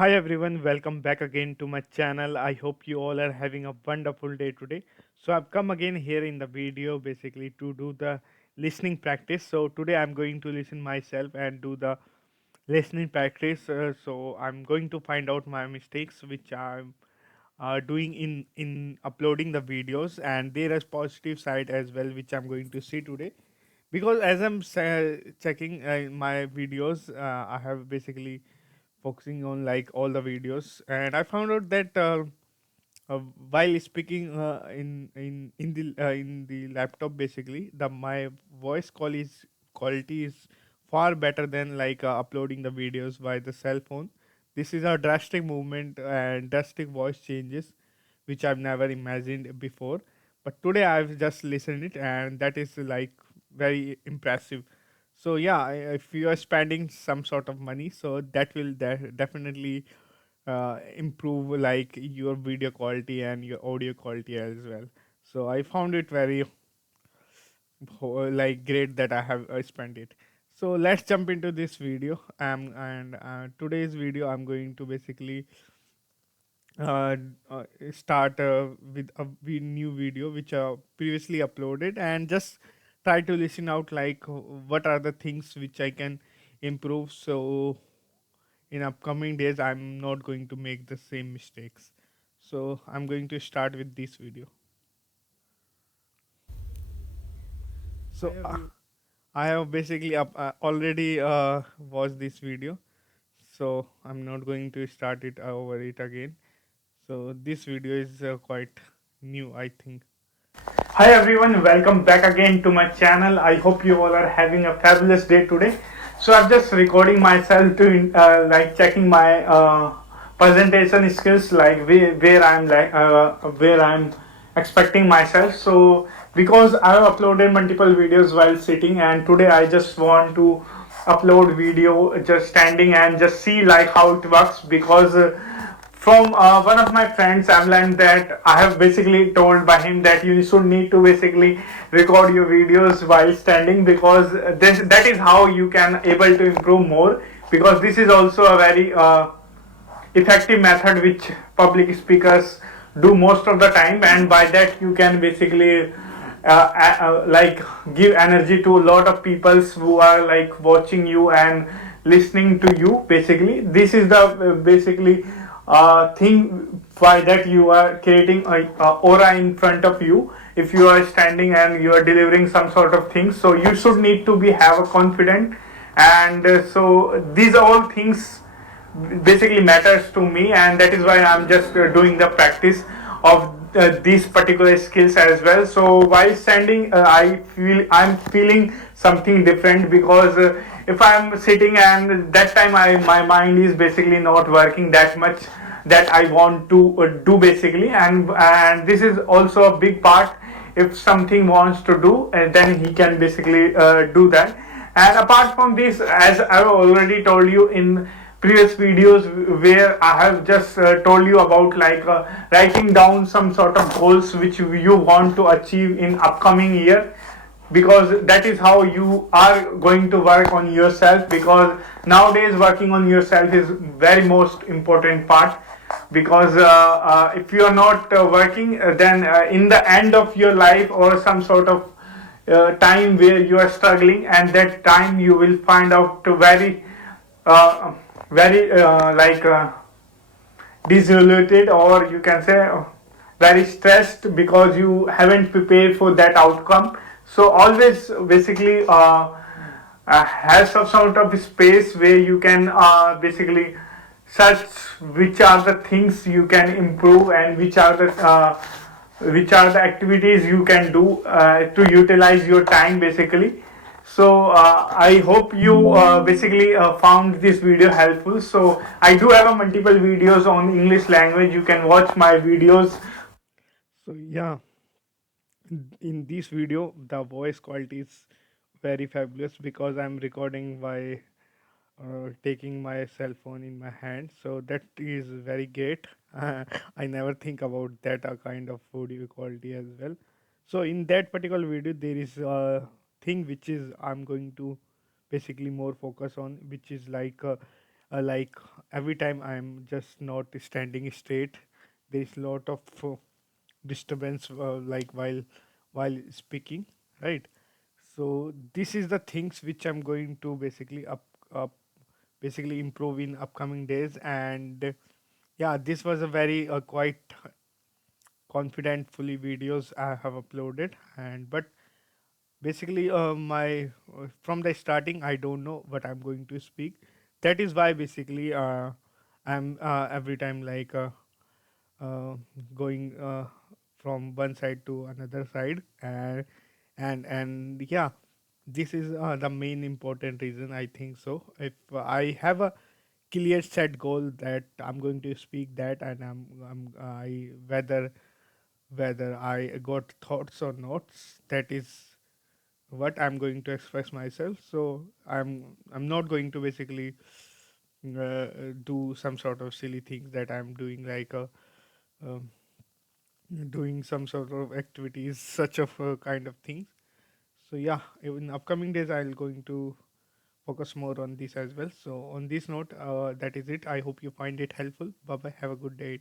Hi everyone, welcome back again to my channel. I hope you all are having a wonderful day today. So I've come again here in the video basically to do the listening practice. So today I'm going to listen myself and do the listening practice. So I'm going to find out my mistakes which I'm doing in uploading the videos, and there is positive side as well which I'm going to see today, because as checking my videos, I have basically focusing on like all the videos, and I found out that uh, while speaking in the laptop, basically the my voice quality is far better than like uploading the videos by the cell phone. This is a drastic movement and drastic voice changes which I've never imagined before, but today I've just listened it, and that is like very impressive. So yeah, if you are spending some sort of money, so that will definitely improve like your video quality and your audio quality as well. So I found it very like great that I have spent it. So let's jump into this video. And today's video I'm going to basically uh, start with a new video which previously uploaded, and just try to listen out like what are the things which I can improve, so in upcoming days I'm not going to make the same mistakes. So I'm going to start with this video. So I have basically already watched this video, so I'm not going to start it over it again. So this video is quite new, I think. Hi everyone, welcome back again to my channel. I hope you all are having a fabulous day today. So I'm just recording myself to like checking my presentation skills, like where I'm expecting myself. So because I have uploaded multiple videos while sitting, and today I just want to upload video just standing and just see like how it works, because from one of my friends I've learned that I have basically told by him that you should need to basically record your videos while standing, because that is how you can able to improve more, because this is also a very effective method which public speakers do most of the time, and by that you can basically like give energy to a lot of peoples who are like watching you and listening to you. Basically this is the basically thing why that you are creating a aura in front of you. If you are standing and you are delivering some sort of things, so you should need to be have a confident, and so these all things basically matters to me, and that is why I'm just doing the practice of these particular skills as well. So while standing, I'm feeling something different, because if I'm sitting and that time my mind is basically not working that much that I want to do basically, and this is also a big part. If something wants to do, then he can basically do that. And apart from this, as I've already told you in previous videos, where I have just told you about like writing down some sort of goals which you want to achieve in upcoming year, because that is how you are going to work on yourself, because nowadays working on yourself is very most important part, because if you are not working, then in the end of your life or some sort of time where you are struggling, and that time you will find out very uh, very like desolated, or you can say very stressed, because you haven't prepared for that outcome. So always basically have some sort of space where you can basically search which are the things you can improve, and which are the activities you can do to utilize your time basically. So I hope you basically found this video helpful. So I do have a multiple videos on English language, you can watch my videos. So yeah, in this video the voice quality is very fabulous, because I'm recording by taking my cell phone in my hand, so that is very great. I never think about that kind of audio quality as well. So in that particular video there is a thing which is I'm going to basically more focus on, which is like like every time I'm just not standing straight, there's a lot of disturbance, like while speaking, right? So this is the things which I'm going to up basically improve in upcoming days. And yeah, this was a very quite confident fully videos I have uploaded. And but basically my from the starting I don't know what I'm going to speak. That is why basically I'm every time like uh, going from one side to another side. And yeah, this is the main important reason, I think. So if I have a clear set goal that I'm going to speak that, and I'm I whether I got thoughts or not, that is what I'm going to express myself. So I'm not going to basically do some sort of silly things that I'm doing, like um, doing some sort of activities, such of kind of things. So yeah, in upcoming days I'll going to focus more on this as well. So on this note, that is it. I hope you find it helpful. Bye bye. Have a good day.